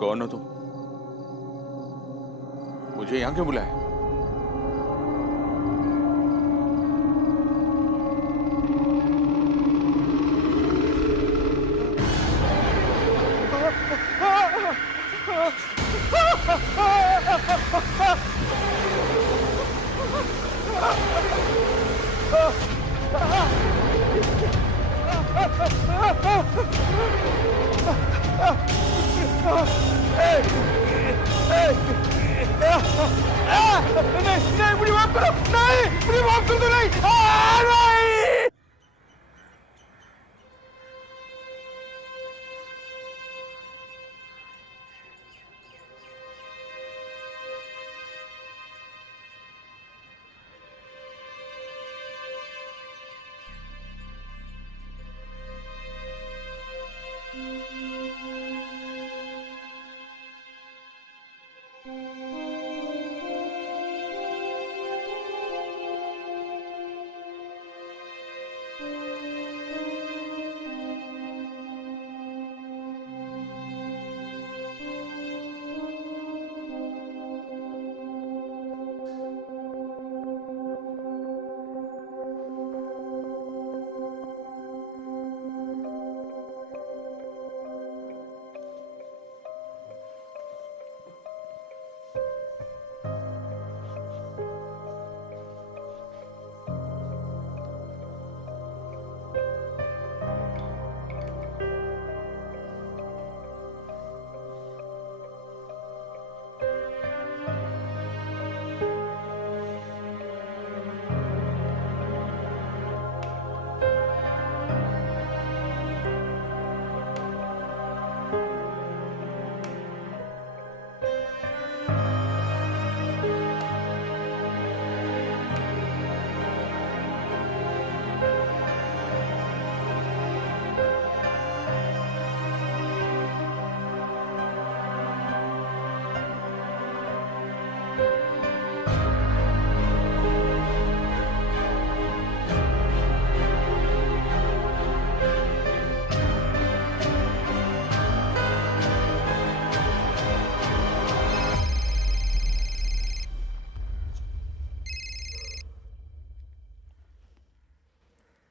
कौन हो तुम? मुझे यहाँ क्यों बुलाया? नहीं, मुझे माफ करो। नहीं, मुझे माफ कर दो। नहीं, नहीं।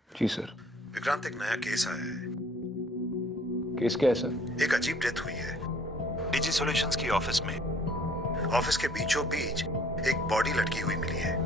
जी सर। विक्रांत, एक नया केस आया है। केस क्या है सर? एक अजीब डेथ हुई है डीजी सॉल्यूशंस की ऑफिस में। ऑफिस के बीचों बीच एक बॉडी लटकी हुई मिली है।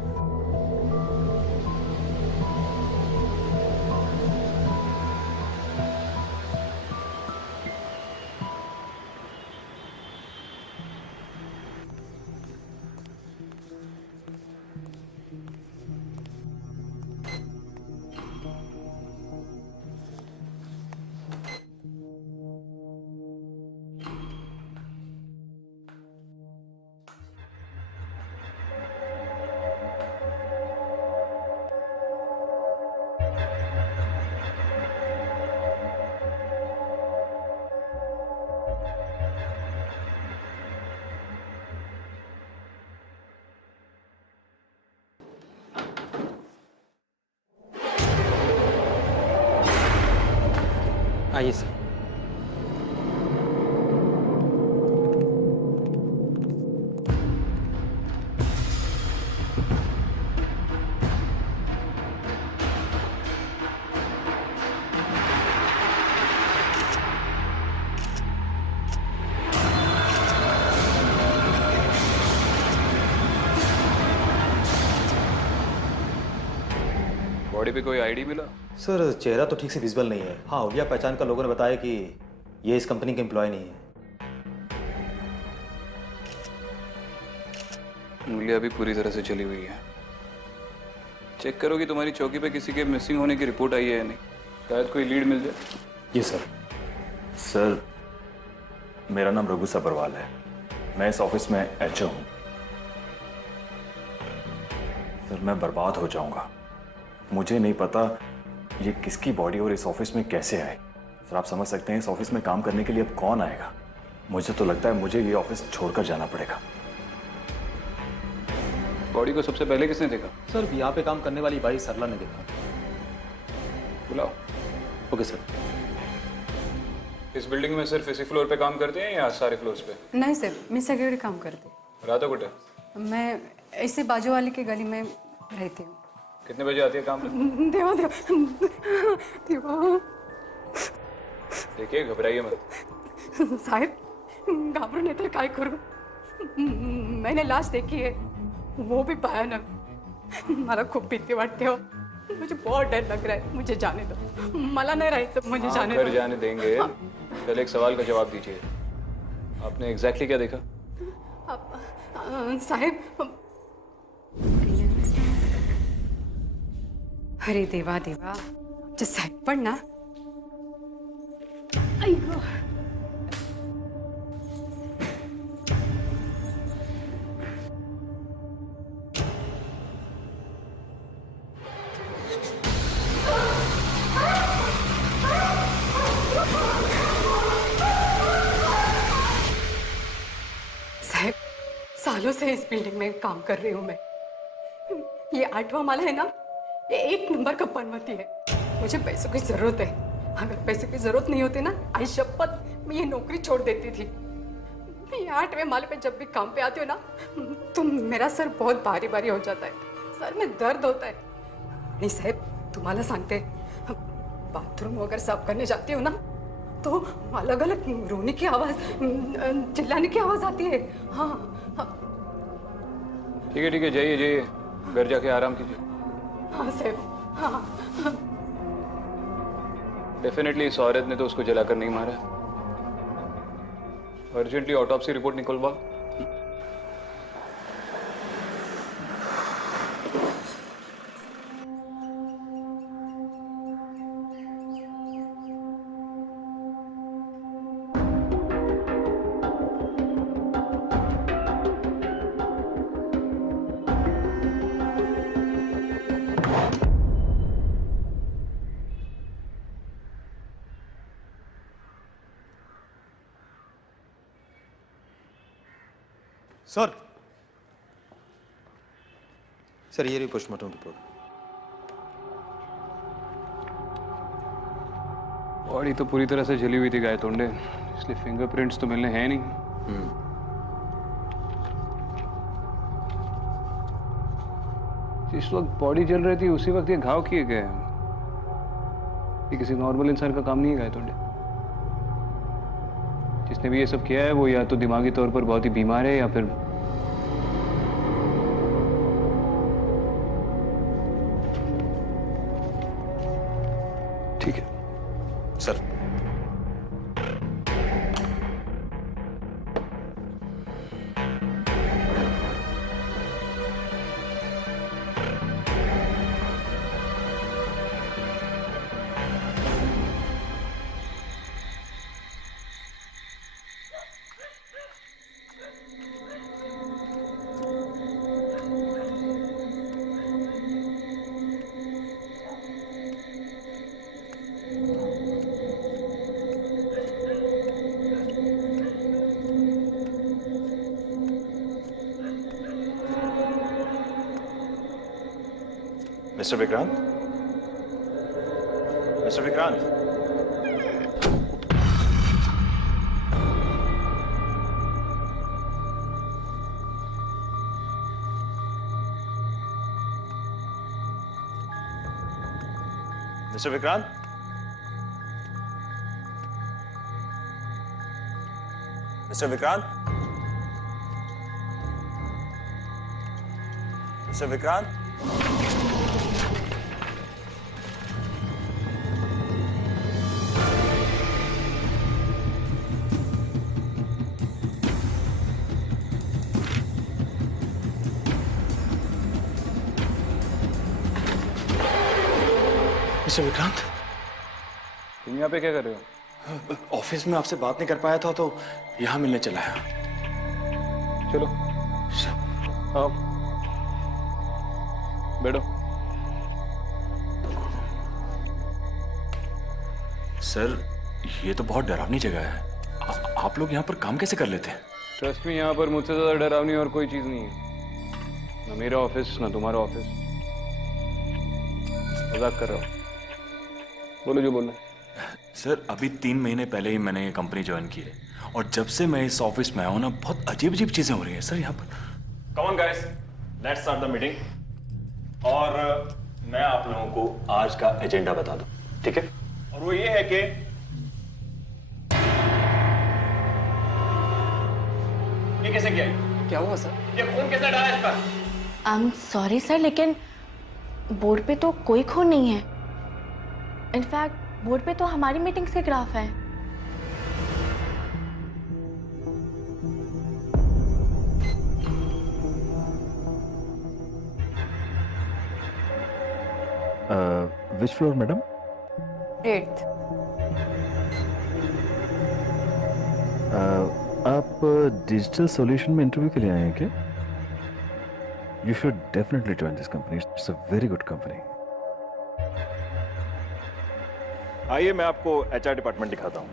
आइए सर। बॉडी पे कोई आईडी मिला? सर चेहरा तो ठीक से विजिबल नहीं है। हाँ, हुलिया पहचान का लोगों ने बताया कि ये इस कंपनी के एम्प्लॉय नहीं है। हुलिया भी पूरी तरह से चली हुई है। चेक करो कि तुम्हारी चौकी पे किसी के मिसिंग होने की रिपोर्ट आई है या नहीं। शायद कोई लीड मिल जाए। जी सर। सर, मेरा नाम रघु सब्रवाल है। मैं इस ऑफिस में एचओ हूं। सर, मैं बर्बाद हो जाऊंगा। मुझे नहीं पता ये किसकी बॉडी और इस ऑफिस में कैसे आए। सर, आप समझ सकते हैं इस ऑफिस में काम करने के लिए अब कौन आएगा। मुझे तो लगता है मुझे ये ऑफिस छोड़कर जाना पड़ेगा। बॉडी को सबसे पहले किसने देखा? सर, यहाँ पे काम करने वाली बाई सरला ने देखा। बुलाओ। Okay sir. इस बिल्डिंग में सिर्फ इसी फ्लोर पे काम करते हैं या सारे फ्लोर्स पे? नहीं सर, मी सगळीकडे काम करते. राधा कुठे? मैं ऐसे बाजू वाले की गली में रहती हूँ. कितने बजे आती है काम पे? देवा देवा देवा. देखिए घबराइए मत. साहेब घाबरून येते, काय करूं? मैंने लाश देखी है, वो भी भयानक. मला खूप भीती वाटते हो. मुझे बहुत डर लग रहा है. मुझे जाने दो. मला नहीं रहायचं, मुझे जाने घर दो. जाने देंगे. पहले एक सवाल का जवाब दीजिए. आपने एग्जैक्टली क्या देखा? साहेब, अरे देवा देवा, आमचे साहेब पण ना. आई गं. साहब, सालों से इस बिल्डिंग में काम कर रही हूँ मैं. ये 8वां माला है ना, ये 1 नंबर का बनवती है. मुझे पैसों की जरूरत है. अगर पैसे की जरूरत नहीं होती ना, आई शपथ मैं ये नौकरी छोड़ देती थी. ये 8वें माले पे जब भी काम पे आती हो ना, तो मेरा सर बहुत भारी भारी हो जाता है. सर में दर्द होता है. नहीं साहब, तुम्हाला सांगते, बाथरूम वगैरह साफ करने जाती हो ना, तो अलग अलग रोने की आवाज, चिल्लाने की आवाज आती है. हाँ. ठीक है जाइए जाइए, घर जाके आराम कीजिए. हाँ साहब. हाँ. डेफिनेटली इस औरत ने तो उसको जलाकर नहीं मारा. अर्जेंटली ऑटोप्सी रिपोर्ट निकलवा. सर ये रही पोस्टमार्टम रिपोर्ट. बॉडी तो पूरी तरह से जली हुई थी गाय तोंडे, इसलिए फिंगरप्रिंट्स तो मिलने हैं नहीं. जिस वक्त बॉडी जल रही थी उसी वक्त ये घाव किए गए. ये किसी नॉर्मल इंसान का काम नहीं है गाय तोंडे. जिसने भी ये सब किया है वो या तो दिमागी तौर पर बहुत ही बीमार है या फिर ठीक है. Sir mister Vikrant, mister Vikrant, mister Vikrant, mister Vikrant, mister Vikrant. Mister Vikrant, तुम यहाँ पे क्या कर रहे हो? ऑफिस में आपसे बात नहीं कर पाया था तो यहाँ मिलने चला है. चलो आओ बैठो. सर ये तो बहुत डरावनी जगह है. आप लोग यहाँ पर काम कैसे कर लेते हैं? ट्रस्ट में यहाँ पर मुझसे ज्यादा डरावनी और कोई चीज नहीं है. ना मेरा ऑफिस ना तुम्हारा ऑफिस. मजाक कर रहा हूँ. बोलो जो बोलना है. सर अभी 3 महीने पहले ही मैंने ये कंपनी ज्वाइन की है और जब से मैं इस ऑफिस में आया हूं ना बहुत अजीब अजीब चीजें हो रही हैं सर यहाँ पर। Come on guys, let's start the meeting. और मैं आप लोगों को आज का एजेंडा बता दूं, ठीक है? और वो ये है कि ये कैसे किया? क्या हुआ सर? ये खून कैसे डाला इस पर? आई एम सॉरी सर, लेकिन बोर्ड पे तो कोई खून नहीं है। इनफैक्ट बोर्ड पे तो हमारी मीटिंग्स के ग्राफ हैं। विच फ्लोर मैडम? 8th। आप डिजिटल सॉल्यूशन में इंटरव्यू के लिए आए हैं क्या? You should definitely join this company, it's a very good company. आइए मैं आपको एचआर डिपार्टमेंट दिखाता हूं।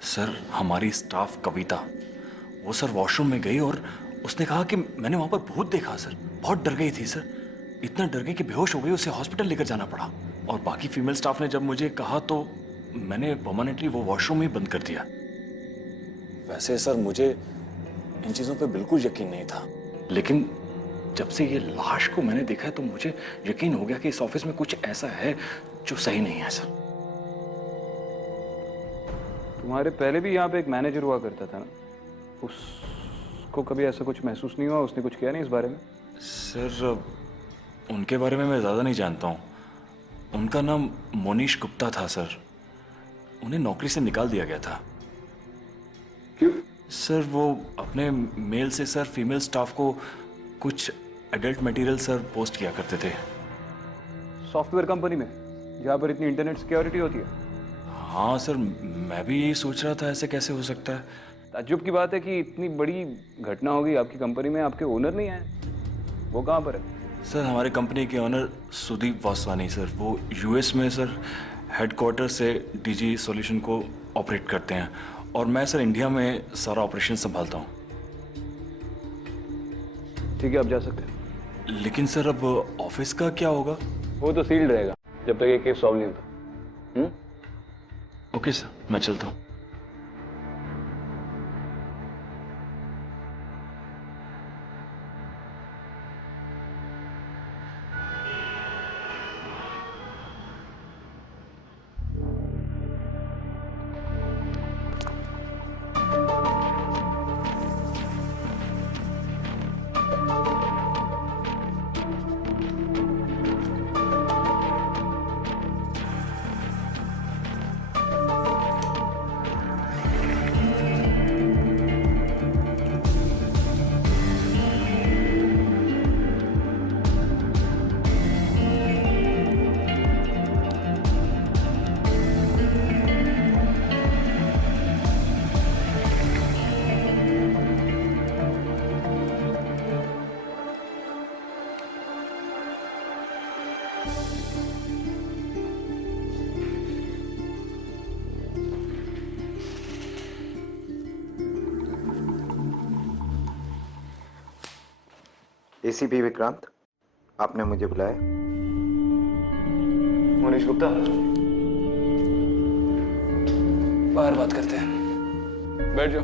सर हमारी स्टाफ कविता, वो सर वॉशरूम में गई और उसने कहा कि मैंने वहां पर भूत देखा। सर बहुत डर गई थी सर, इतना डर गई कि बेहोश हो गई, उसे हॉस्पिटल लेकर जाना पड़ा। और बाकी फीमेल स्टाफ ने जब मुझे कहा तो मैंने परमानेंटली वो वॉशरूम ही बंद कर दिया। वैसे सर मुझे इन चीजों पे बिल्कुल यकीन नहीं था, लेकिन जब से ये लाश को मैंने देखा है तो मुझे यकीन हो गया कि इस ऑफिस में कुछ ऐसा है जो सही नहीं है। सर तुम्हारे पहले भी यहाँ पे एक मैनेजर हुआ करता था ना, उसको कभी ऐसा कुछ महसूस नहीं हुआ? उसने कुछ किया नहीं इस बारे में? सर उनके बारे में मैं ज़्यादा नहीं जानता हूँ। उनका नाम मोनीश गुप्ता था सर, उन्हें नौकरी से निकाल दिया गया था। क्यों? सर वो अपने मेल से सर फीमेल स्टाफ को कुछ एडल्ट मटेरियल सर पोस्ट किया करते थे। सॉफ्टवेयर कंपनी में जहाँ पर इतनी इंटरनेट सिक्योरिटी होती है? हाँ सर, मैं भी यही सोच रहा था ऐसे कैसे हो सकता है। ताज्जुब की बात है कि इतनी बड़ी घटना होगी आपकी कंपनी में, आपके ओनर नहीं आए, वो कहाँ पर है? सर हमारे कंपनी के ओनर सुदीप वासवानी सर, वो यूएस में सर हेडक्वार्टर से डीजी सॉल्यूशन को ऑपरेट करते हैं और मैं सर इंडिया में सारा ऑपरेशन संभालता हूँ। ठीक है, आप जा सकते हैं। लेकिन सर अब ऑफिस का क्या होगा? वो तो सील्ड रहेगा जब तक ये केस सॉल्व नहीं होता। ओके सर, मैं चलता हूँ। एसीपी विक्रांत, आपने मुझे बुलाया? मोनीश गुप्ता, बाहर बात करते हैं, बैठ जाओ।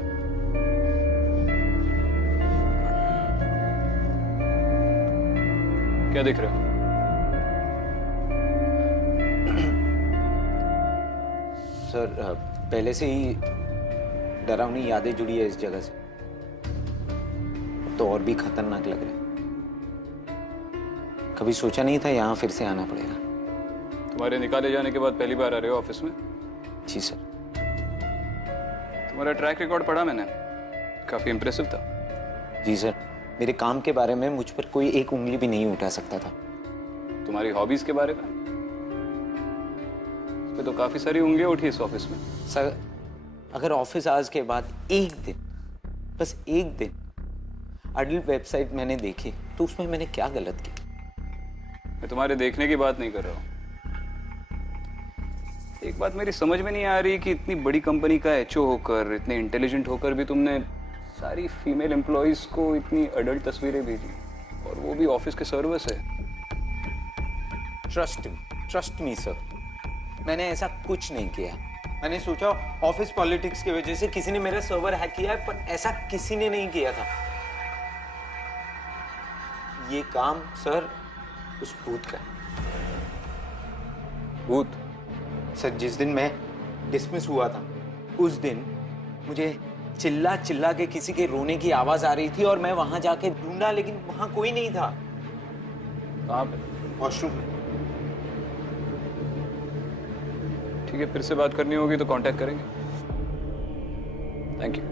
क्या देख रहे हो? सर पहले से ही डरावनी यादें जुड़ी है इस जगह से, तो और भी खतरनाक लग रहा है। कभी सोचा नहीं था यहाँ फिर से आना पड़ेगा। तुम्हारे निकाले जाने के बाद पहली बार आ रहे हो ऑफिस में? जी सर। तुम्हारा ट्रैक रिकॉर्ड पढ़ा मैंने, काफी इंप्रेसिव था। जी सर, मेरे काम के बारे में मुझ पर कोई एक उंगली भी नहीं उठा सकता था। तुम्हारी हॉबीज के बारे में इस पे तो काफी सारी उंगलियां उठी इस ऑफिस में। सर अगर ऑफिस आवर्स के बाद एक दिन, बस एक दिन अडल्ट वेबसाइट मैंने देखी तो उसमें मैंने क्या गलत किया? मैं तुम्हारे देखने की बात नहीं कर रहा हूँ। एक बात मेरी समझ में नहीं आ रही कि इतनी बड़ी कंपनी का एचओ होकर, इतने इंटेलिजेंट होकर भी तुमने सारी फीमेल एम्प्लॉयज को इतनी अडल्ट तस्वीरें भेजी, और वो भी ऑफिस के सर्वर से। ट्रस्ट मी सर, मैंने ऐसा कुछ नहीं किया। मैंने सोचा ऑफिस पॉलिटिक्स की वजह से किसी ने मेरा सर्वर हैक किया है, पर ऐसा किसी ने नहीं किया था। ये काम सर उस भूत का है। भूत? सर, जिस दिन मैं डिसमिस हुआ था उस दिन मुझे चिल्ला चिल्ला के किसी के रोने की आवाज आ रही थी, और मैं वहां जाके ढूंढा, लेकिन वहां कोई नहीं था। कहाँ पे? वॉशरूम में। ठीक है, फिर से बात करनी होगी तो कांटेक्ट करेंगे। Thank you.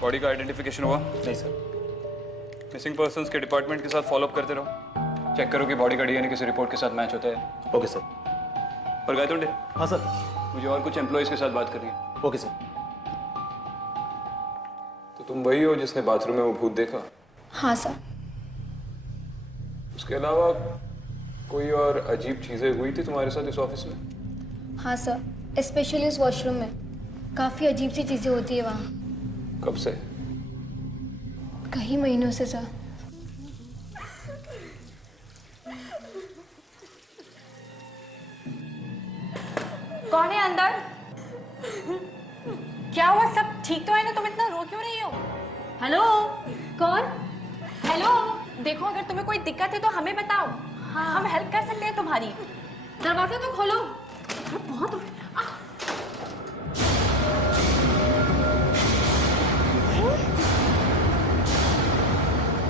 बॉडी का आइडेंटिफिकेशन हुआ? नहीं सर। मिसिंग पर्संस के डिपार्टमेंट के साथ फॉलोअप करते रहो। चेक करो कि बॉडी का डीएनए किसी रिपोर्ट के साथ मैच होता है। Okay sir. पर गायतोंडे। हाँ सर। मुझे और कुछ एम्प्लॉयज के साथ बात करनी है। Okay sir. तो तुम वही हो जिसने बाथरूम में वो भूत देखा? हाँ सर। उसके अलावा कोई और अजीब चीजें हुई थी तुम्हारे साथ इस ऑफिस में? हाँ सर, स्पेशली उस वॉशरूम में काफ़ी अजीब सी चीज़ें होती है वहाँ। कब से? कई महीनों से सर। कौन है अंदर? क्या हुआ? सब ठीक तो है ना? तुम इतना रो क्यों रही हो? हेलो? कौन? हेलो? देखो, अगर तुम्हें कोई दिक्कत है तो हमें बताओ। हाँ, हम हेल्प कर सकते हैं तुम्हारी। दरवाजा तो खोलो। बहुत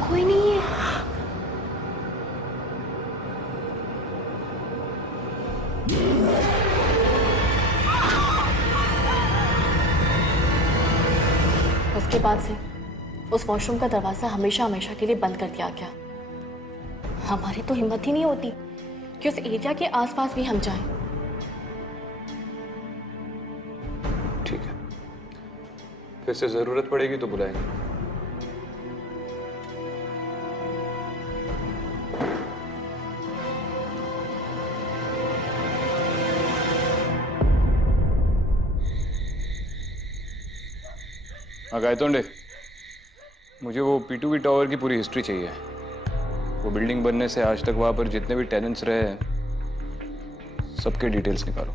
कोई नहीं है। उसके बाद से उस वॉशरूम का दरवाजा हमेशा हमेशा के लिए बंद कर दिया गया। हमारी तो हिम्मत ही नहीं होती कि उस एरिया के आसपास भी हम जाएं। ठीक है, फिर से जरूरत पड़ेगी तो बुलाएंगे। हाँ गायतोंडे, मुझे वो P2V टावर की पूरी हिस्ट्री चाहिए। वो बिल्डिंग बनने से आज तक वहाँ पर जितने भी टेनेंट्स रहे हैं, सबके डिटेल्स निकालो।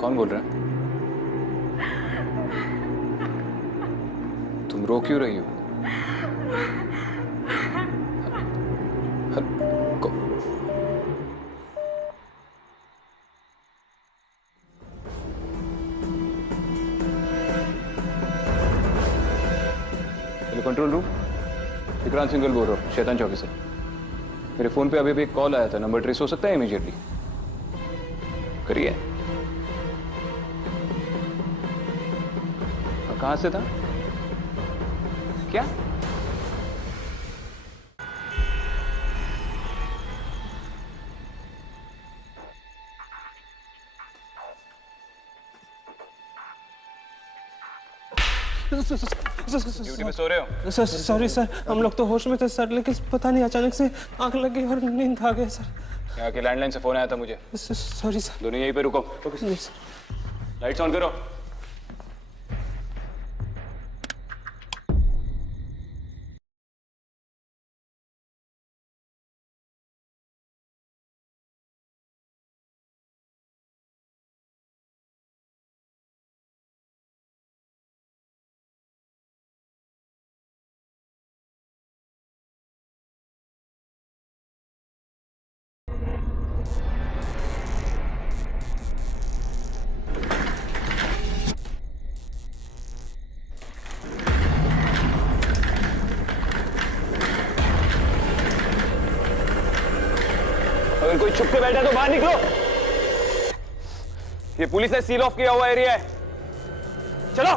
कौन बोल रहा है? तुम रो क्यों रही हो? कंट्रोल रूम, विक्रांत सिंघल बोल रहा हूँ, शैतान चौकी से। मेरे फोन पे अभी भी एक कॉल आया था, नंबर ट्रेस हो सकता है इमीडिएटली? करिए। कहां से था? क्या? ड्यूटी में सो रहे हो? सर सॉरी सर, हम लोग तो होश में थे सर, लेकिन पता नहीं अचानक से आंख लग गई और नींद आ गई सर। यहाँ की लैंडलाइन से फोन आया था मुझे। Sorry sir. दोनों यहीं पे रुको। लाइट्स ऑन करो। अगर कोई छुप के बैठा तो बाहर निकलो। ये पुलिस ने सील ऑफ किया हुआ एरिया है। चलो।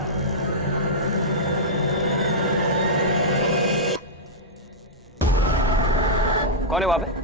कौन है वहां पे?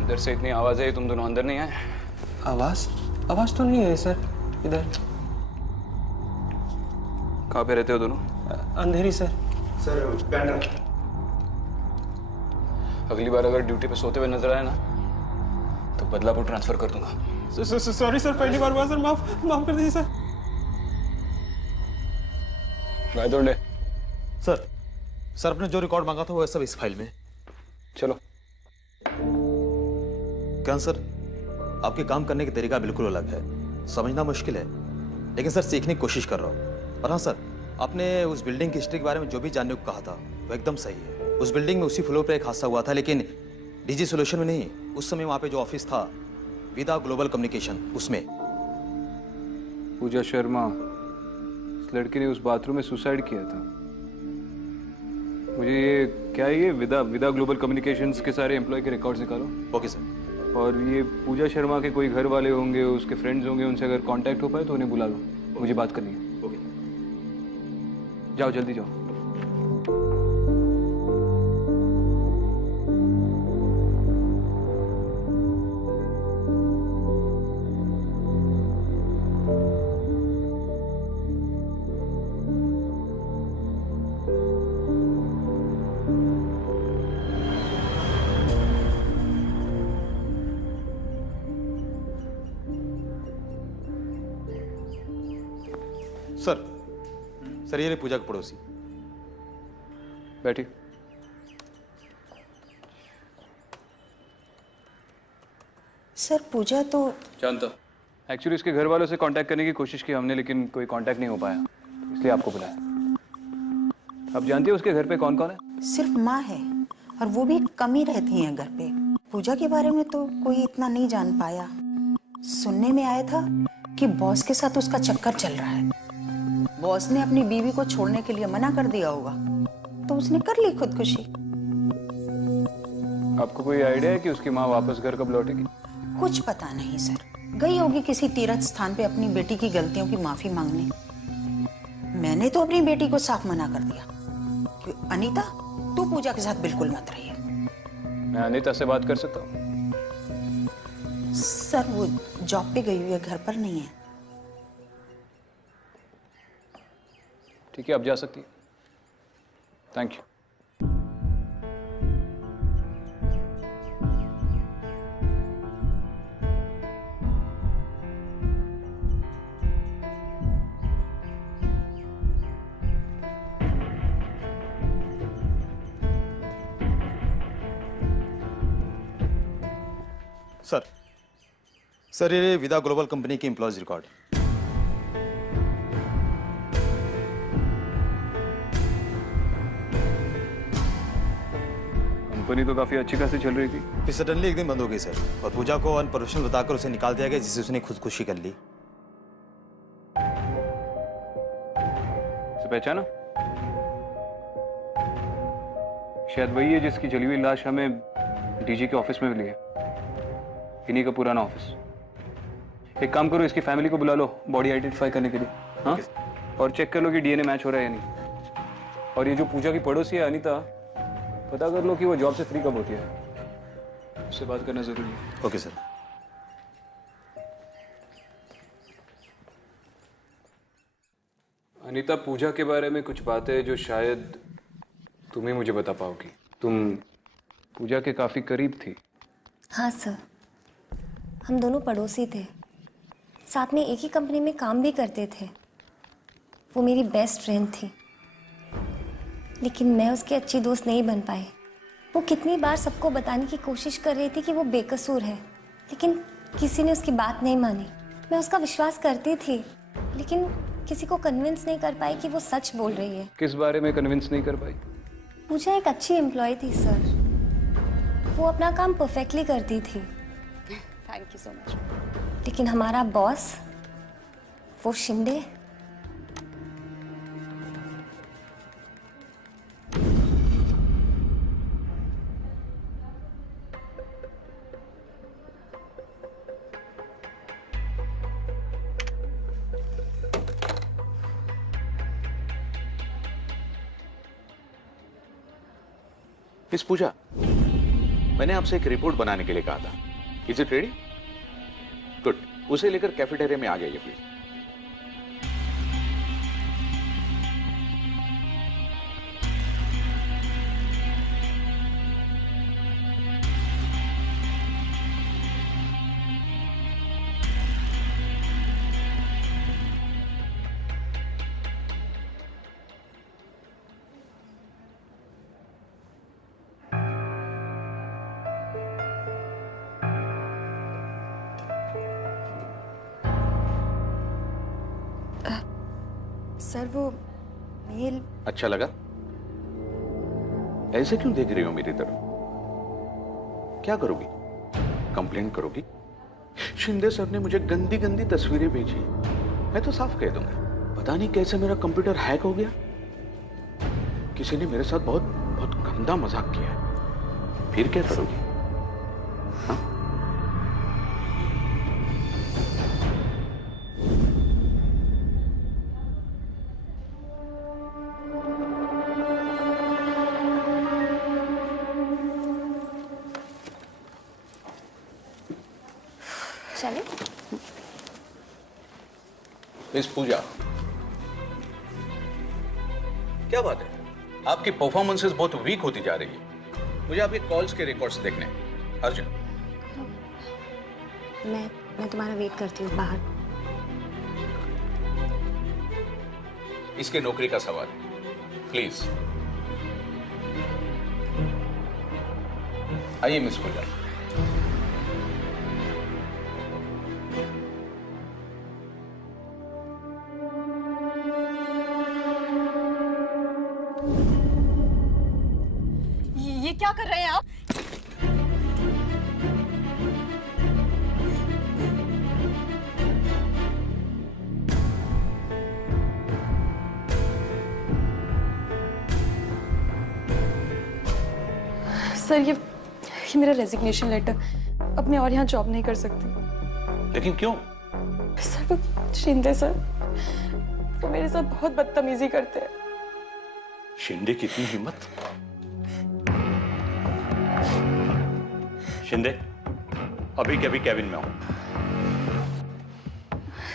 अंदर से इतनी आवाज है, तुम दोनों अंदर नहीं आए? आवाज तो नहीं है सर इधर। कहाँ पे रहते हो दोनों? अंधेरी सर। सर बैंड्रा। अगली बार अगर ड्यूटी पे सोते हुए नजर आए ना तो बदलापुर ट्रांसफर कर दूंगा। सॉरी सर, पहली बार हुआ सर, माफ कर दीजिए सर। रायदोंडे। सर आपने जो रिकॉर्ड मांगा था वो सब इस फाइल में। चलो। क्या सर, आपके काम करने का तरीका बिल्कुल अलग है, समझना मुश्किल है, लेकिन सर सीखने की कोशिश कर रहा हूँ। और हाँ सर, आपने उस बिल्डिंग की हिस्ट्री के बारे में जो भी जानने को कहा था वो एकदम सही है। उस बिल्डिंग में उसी फ्लोर पे एक हादसा हुआ था, लेकिन डीजी सॉल्यूशन में नहीं। उस समय वहाँ पे जो ऑफिस था विदा ग्लोबल कम्युनिकेशन, उसमें। पूजा शर्मा, इस लड़के ने उस बाथरूम में सुसाइड किया था। मुझे ये क्या है, ये विदा ग्लोबल कम्युनिकेशंस के सारे एम्प्लॉय के रिकॉर्ड्स निकालो। Okay sir. और ये पूजा शर्मा के कोई घर वाले होंगे, उसके फ्रेंड्स होंगे, उनसे अगर कांटेक्ट हो पाए तो उन्हें बुला लो, मुझे बात करनी है। ओके। जाओ जल्दी जाओ। सर ये रही पूजा के पड़ोसी। बैठी। सर पूजा तो जानता। एक्चुअली इसके घर वालों से कांटेक्ट करने की कोशिश की हमने, लेकिन कोई कांटेक्ट नहीं हो पाया, इसलिए आपको बुलाया। आप जानती हो उसके घर पे कौन कौन है? सिर्फ माँ है और वो भी कम ही रहती हैं घर पे। पूजा के बारे में तो कोई इतना नहीं जान पाया। सुनने में आया था कि बॉस के साथ उसका चक्कर चल रहा है। बॉस ने अपनी बीवी को छोड़ने के लिए मना कर दिया होगा, तो उसने कर ली खुदकुशी। आपको कोई आइडिया है कि उसकी माँ वापस घर कब लौटेगी? कुछ पता नहीं सर, गई होगी किसी तीर्थ स्थान पे अपनी बेटी की गलतियों की माफी मांगने। मैंने तो अपनी बेटी को साफ मना कर दिया कि अनीता तू पूजा के साथ बिल्कुल मत रहिए। मैं अनीता से बात कर सकता हूँ? सर वो जॉब पे गई हुई है, घर पर नहीं है। ठीक है, आप जा सकती है। Thank you. सर ये विदा ग्लोबल कंपनी की एम्प्लॉयज रिकॉर्ड। कंपनी तो काफी अच्छी खासी चल रही थी, फिर सडनली एक दिन बंद हो गई सर, और पूजा को अनप्रोफेशनल बताकर उसे निकाल दिया गया, जिससे उसने खुदकुशी कर ली। पहचाना? शायद वही है जिसकी जली हुई लाश हमें डीजी के ऑफिस में मिली है। इन्हीं का पुराना ऑफिस। एक काम करो, इसकी फैमिली को बुला लो बॉडी आइडेंटिफाई करने के लिए, हाँ? और चेक कर लो कि डीएनए मैच हो रहा है या नहीं। और ये जो पूजा की पड़ोसी है अनीता, पता कर लो कि वो जॉब से फ्री कब होती है। उससे बात करना जरूरी है। Okay sir. अनीता, पूजा के बारे में कुछ बातें जो शायद तुम ही मुझे बता पाओगी। तुम पूजा के काफी करीब थी। हाँ सर, हम दोनों पड़ोसी थे, साथ में एक ही कंपनी में काम भी करते थे। वो मेरी बेस्ट फ्रेंड थी, लेकिन मैं उसकी अच्छी दोस्त नहीं बन पाई। वो कितनी बार सबको बताने की कोशिश कर रही थी कि वो बेकसूर है, लेकिन किसी ने उसकी बात नहीं मानी। मैं उसका विश्वास करती थी, लेकिन किसी को कन्विंस नहीं कर पाई कि वो सच बोल रही है। किस बारे में कन्विंस नहीं कर पाई? पूजा एक अच्छी एम्प्लॉय थी सर, वो अपना काम परफेक्टली करती थी। Thank you so much. लेकिन हमारा बॉस, वो शिंदे, मिस पूजा, मैंने आपसे एक रिपोर्ट बनाने के लिए कहा था। Is it ready? गुड, उसे लेकर कैफेटेरिया में आ जाइए प्लीज। सर वो मेल अच्छा लगा? ऐसे क्यों देख रही हो मेरी तरफ? क्या करोगी? कंप्लेंट करोगी? शिंदे सर ने मुझे गंदी गंदी तस्वीरें भेजी। मैं तो साफ कह दूंगा, पता नहीं कैसे मेरा कंप्यूटर हैक हो गया। किसी ने मेरे साथ बहुत बहुत गंदा मजाक किया है। फिर क्या करोगी? चले? मिस पूजा, क्या बात है? आपकी परफॉर्मेंसेस बहुत वीक होती जा रही है। मुझे आपके कॉल्स के रिकॉर्ड्स देखने हैं। अर्जुन, मैं तुम्हारा वेट करती हूँ बाहर। इसके नौकरी का सवाल है। प्लीज आइए मिस पूजा। ये क्या कर रहे हैं आप? सर ये मेरा रेजिग्नेशन लेटर। अब मैं और यहाँ जॉब नहीं कर सकती। लेकिन क्यों? सर वो शिंदे सर, वो मेरे साथ बहुत बदतमीजी करते हैं। शिंदे की इतनी हिम्मत? शिंदे अभी के अभी कैबिन में हूं।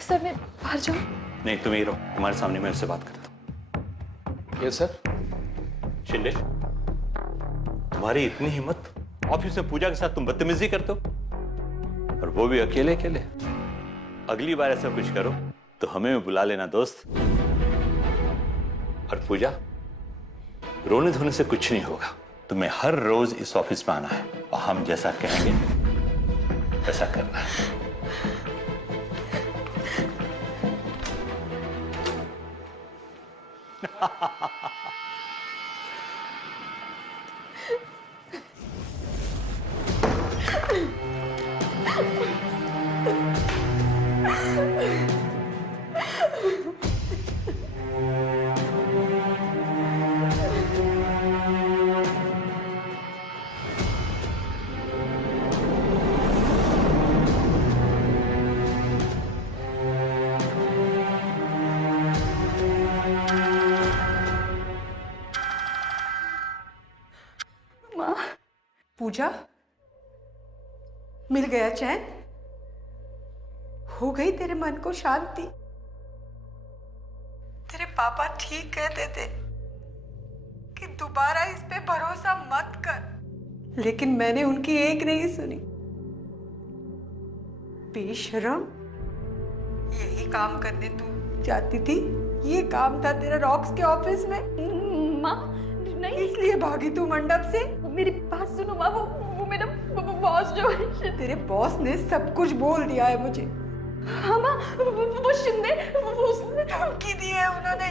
सर मैं बाहर जाऊं? नहीं तुम यही रहो, तुम्हारे सामने मैं उससे बात करता हूं। Yes sir. शिंदे तुम्हारी इतनी हिम्मत, ऑफिस में पूजा के साथ तुम बदतमीजी करते हो, और वो भी अकेले अकेले। अगली बार ऐसा कुछ करो तो हमें भी बुला लेना दोस्त। और पूजा, रोने धोने से कुछ नहीं होगा, तुम्हें हर रोज इस ऑफिस में आना है और हम जैसा कहेंगे वैसा करना है। पूजा, मिल गया चैन? हो गई तेरे मन को शांति? तेरे पापा ठीक कहते थे कि दोबारा इस पे भरोसा मत कर, लेकिन मैंने उनकी एक नहीं सुनी। बेशरम, यही काम करने तू जाती थी? ये काम था तेरा रॉक्स के ऑफिस में? माँ नहीं, इसलिए भागी तू मंडप से? मेरी बात सुनो माँ, वो मेरा बॉस जो है। तेरे बॉस ने सब कुछ बोल दिया है मुझे। हाँ माँ, वो शिंदे, उसने धमकी दी है उन्होंने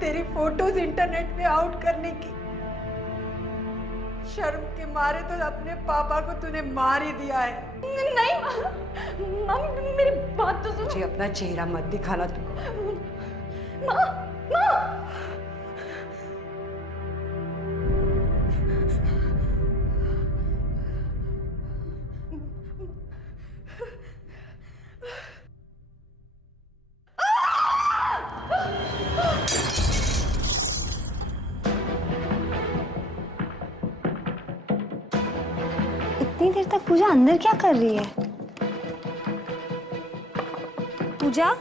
तेरी फोटोज इंटरनेट पे आउट करने की। शर्म के मारे तो अपने पापा को तूने मार ही दिया है। नहीं माँ, मेरी बात तो सुनो। मुझे अपना चेहरा मत दिखाना तू। माँ, माँ। इतनी देर तक पूजा अंदर क्या कर रही है? पूजा?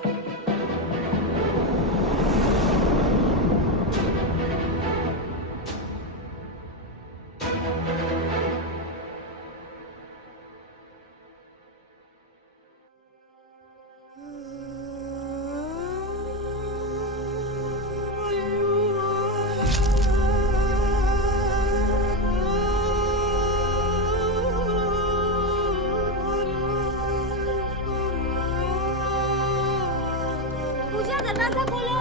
पूजा दरवाजा खोलो।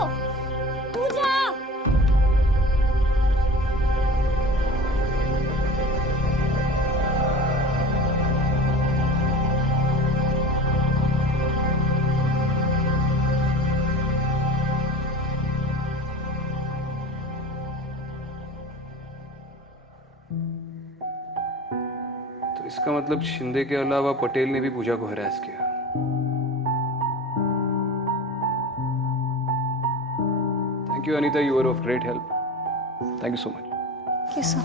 पूजा। तो इसका मतलब शिंदे के अलावा पटेल ने भी पूजा को हरास किया। Thank you, Anita. You were of great help. Thank you so much. Yes, sir.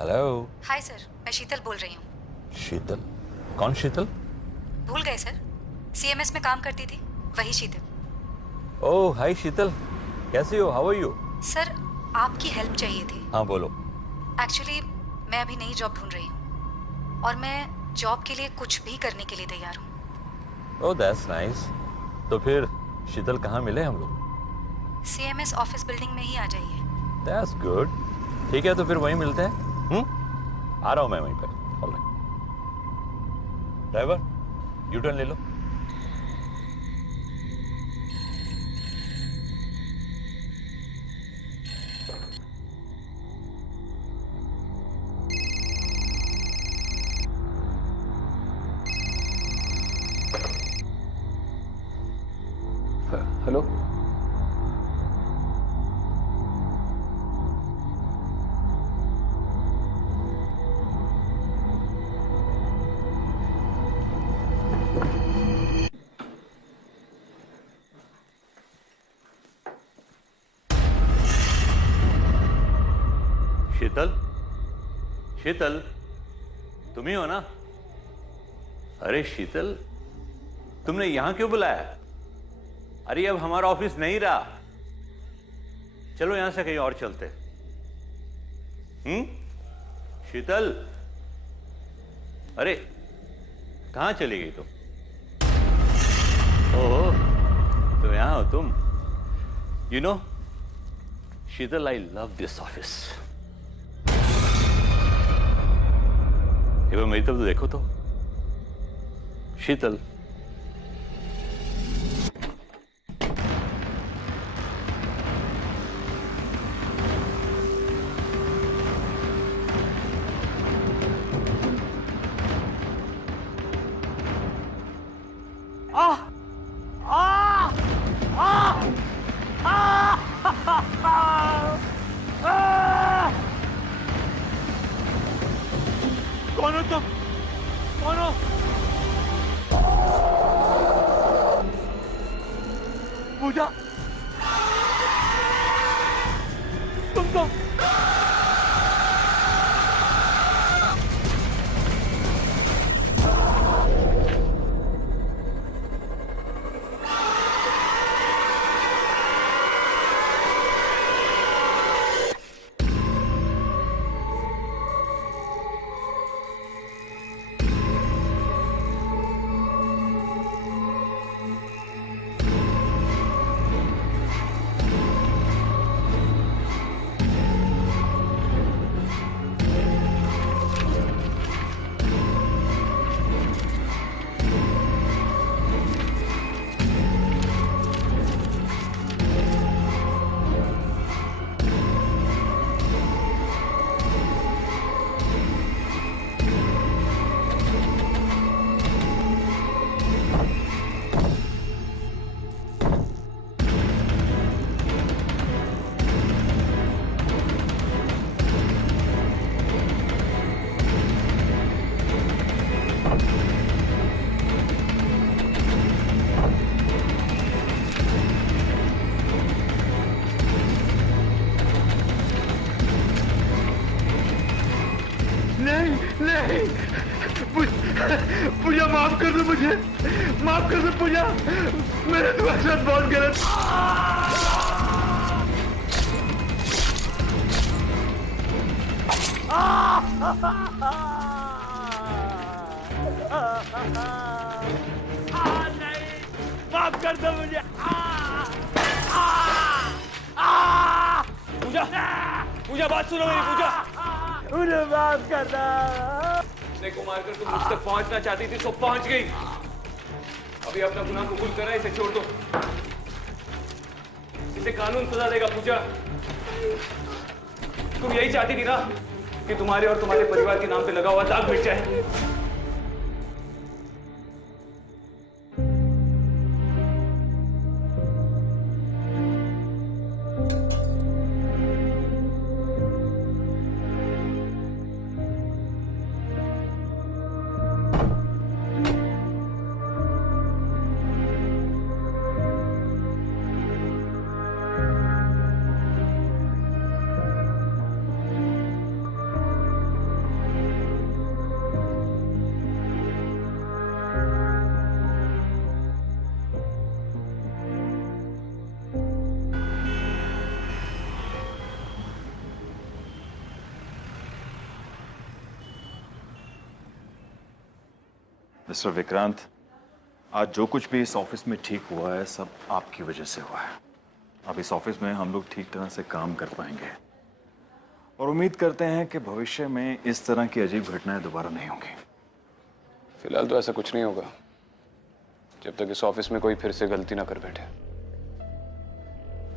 Hello. Hi sir, मैं शीतल बोल रही हूँ। शीतल? कौन शीतल? भूल गए सर, CMS में काम करती थी, वही शीतल। ओह हाय शीतल, कैसी हो? How are you? सर आपकी हेल्प चाहिए थी। हाँ बोलो। एक्चुअली मैं अभी नई जॉब ढूंढ रही हूँ और मैं जॉब के लिए कुछ भी करने के लिए तैयार हूँ। Oh that's nice. तो फिर शीतल कहाँ मिले हम लोग? CMS ऑफिस बिल्डिंग में ही आ जाइए। That's good. ठीक है तो फिर वहीं मिलते हैं। आ रहा हूँ मैं वहीं पर। ऑलराइट। ड्राइवर यू टर्न ले लो। हेलो, शीतल, शीतल तुम ही हो ना? अरे शीतल, तुमने यहां क्यों बुलाया? अरे अब हमारा ऑफिस नहीं रहा, चलो यहां से कहीं और चलते। शीतल, अरे कहां चली गई तुम? ओह तो यहां हो तुम। You know Sheetal, I love this office. मेरी तरफ तो देखो तो शीतल। कौन हो तुम? कौन हो? पूजा, तुम तो नहीं, पूजा माफ कर दो मुझे, माफ कर दो पूजा, मैंने तुम्हारे साथ बहुत गलत। नहीं, माफ कर दो मुझे। पूजा, पूजा बात सुनो मेरी। पूजा मुझे माफ करना। देखो मारकर तुम मुझ तक पहुंचना चाहती थी तो पहुंच गई। अभी अपना गुनाह कबूल करा, इसे छोड़ दो। इसे कानून सजा देगा। पूजा, तुम यही चाहती थी ना कि तुम्हारे और तुम्हारे परिवार के नाम पे लगा हुआ दाग मिट जाए। मिस्टर विक्रांत, आज जो कुछ भी इस ऑफिस में ठीक हुआ है सब आपकी वजह से हुआ है। अब इस ऑफिस में हम लोग ठीक तरह से काम कर पाएंगे और उम्मीद करते हैं कि भविष्य में इस तरह की अजीब घटनाएं दोबारा नहीं होंगी। फिलहाल तो ऐसा कुछ नहीं होगा जब तक इस ऑफिस में कोई फिर से गलती ना कर बैठे।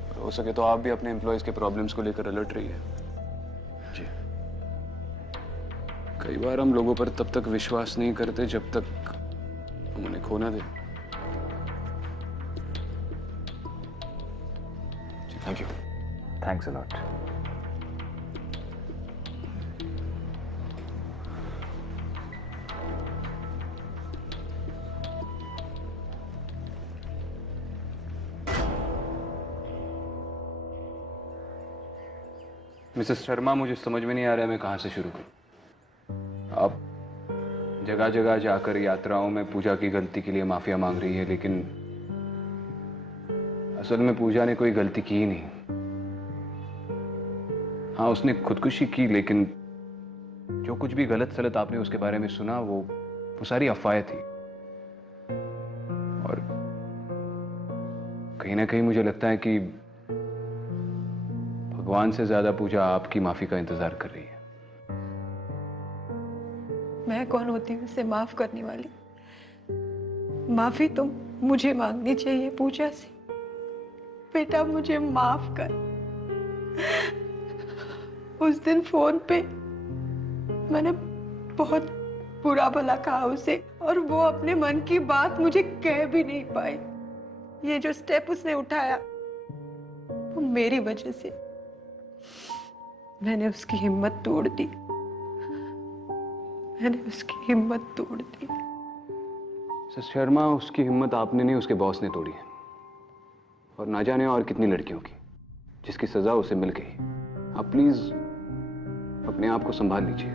और हो सके तो आप भी अपने एम्प्लॉयज के प्रॉब्लम्स को लेकर अलर्ट रहिए। जी। कई बार हम लोगों पर तब तक विश्वास नहीं करते जब तक हम उन्हें खो ना दें। Thank you. Thanks a lot. Mrs Sharma, मुझे समझ में नहीं आ रहा है मैं कहाँ से शुरू करूं। आप जगह जगह जाकर यात्राओं में पूजा की गलती के लिए माफिया मांग रही है, लेकिन असल में पूजा ने कोई गलती की ही नहीं। हाँ, उसने खुदकुशी की, लेकिन जो कुछ भी गलत सलत आपने उसके बारे में सुना वो सारी अफवाहें थी। और कहीं ना कहीं मुझे लगता है कि भगवान से ज्यादा पूजा आपकी माफी का इंतजार कर रही है। मैं कौन होती हूँ उसे माफ करने वाली? माफी तो मुझे मांगनी चाहिए पूजा से। बेटा मुझे माफ कर। उस दिन फोन पे मैंने बहुत बुरा भला कहा उसे, और वो अपने मन की बात मुझे कह भी नहीं पाई। ये जो स्टेप उसने उठाया वो मेरी वजह से। मैंने उसकी हिम्मत तोड़ दी। मैंने उसकी हिम्मत तोड़ दी। मिसेस शर्मा, उसकी हिम्मत आपने नहीं, उसके बॉस ने तोड़ी है। और ना जाने और कितनी लड़कियों की जिसकी सजा उसे मिल गई। आप प्लीज अपने आप को संभाल लीजिए।